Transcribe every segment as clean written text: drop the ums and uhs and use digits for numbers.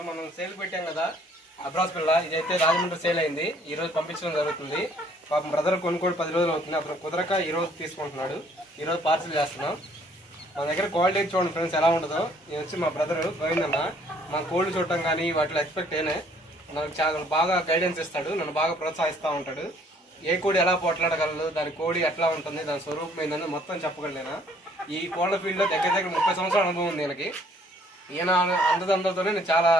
మనం సేల్ పెట్టాం కదా అబ్రాస్ పిల్ల, ఇదైతే రాజమండ్రి సేల్ అయింది. ఈ రోజు పంపించడం జరుగుతుంది. పాపం బ్రదర్ కొనుక్కోటి 10 రోజులు అవుతుంది. అప్పుడు కుదరక ఈ రోజు తీసుకుంటున్నాడు. ఈ రోజు పార్సిల్ చేస్తున్నాం. మన దగ్గర క్వాలిటీ చూడండి ఫ్రెండ్స్ ఎలా ఉండదో. ఇది వచ్చి మా బ్రదర్ గోవిందన్న. మా కోళ్ళు చూడటం కానీ వాటిలో ఎక్స్పెక్ట్ అయినా నాకు చాలా బాగా గైడెన్స్ ఇస్తాడు. నన్ను బాగా ప్రోత్సహిస్తూ ఉంటాడు. ఏ కోడి ఎలా పోట్లాడగలదు, దాని కోడి ఎట్లా ఉంటుంది, దాని స్వరూపం ఏందని మొత్తం చెప్పగలనా. ఈ కోళ్ళ ఫీల్డ్లో దగ్గర 30 సంవత్సరాల అనుభవం ఉంది ఈయనకి. ఈయన అందరితోనే నేను చాలా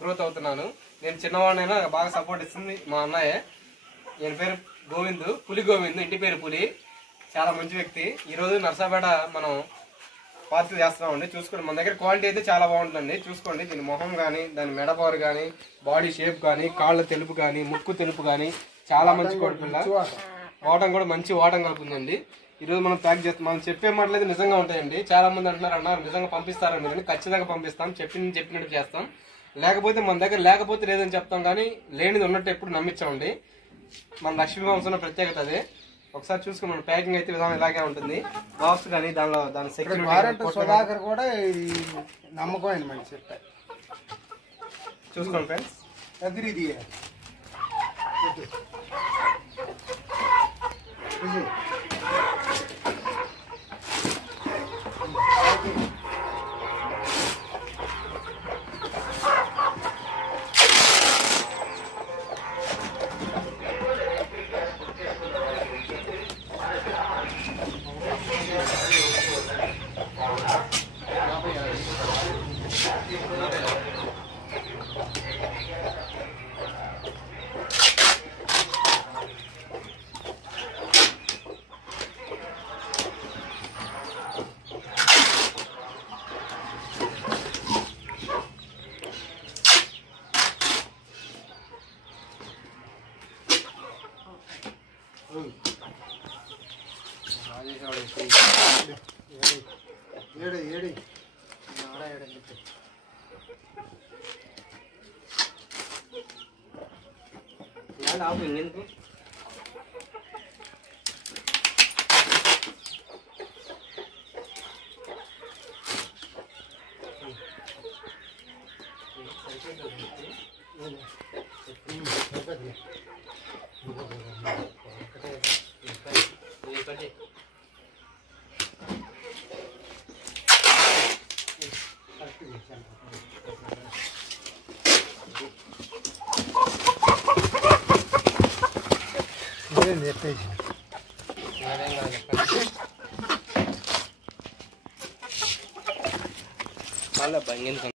గ్రోత్ అవుతున్నాను. నేను చిన్నవాడినైనా బాగా సపోర్ట్ ఇస్తుంది మా అన్నయ్య. ఈయన పేరు గోవింద్, పులి గోవింద్, ఇంటి పేరు పులి. చాలా మంచి వ్యక్తి. ఈరోజు నర్సాపేట మనం పార్సిల్ చేస్తున్నామండి. చూసుకోండి, మన దగ్గర క్వాలిటీ అయితే చాలా బాగుంటుందండి. చూసుకోండి, దీని మొహం కానీ, దాని మెడపవర్ కానీ, బాడీ షేప్ కానీ, కాళ్ళ తెలుపు కానీ, ముక్కు తెలుపు కానీ చాలా మంచి కోడి పిల్ల. వాటం కూడా మంచి వాటం కలుపుతుందండి. ఈరోజు మనం ప్యాక్ చేస్తాం. మనం చెప్పే మాటలు అయితే నిజంగా ఉంటాయండి. చాలా మంది అన్నారు నిజంగా పంపిస్తారని మీరు. ఖచ్చితంగా పంపిస్తాం. చెప్పినట్టు చేస్తాం. లేకపోతే మన దగ్గర లేకపోతే లేదని చెప్తాం, కానీ లేనిది ఉన్నట్టు ఎప్పుడు నమ్మించామండి. మన లక్ష్మీ వంశంలో ప్రత్యేకత అదే. ఒకసారి చూసుకుని మన ప్యాకింగ్ అయితే విధానం ఇలాగే ఉంటుంది. బాక్స్ కానీ దాని సెక్యూరిటీ సుధాకర్ కూడా నమ్మకం మంచి చెప్తాయి. చూసుకోండి ఫ్రెండ్స్. అగ్రిది ఎందుకు చెప్పేసి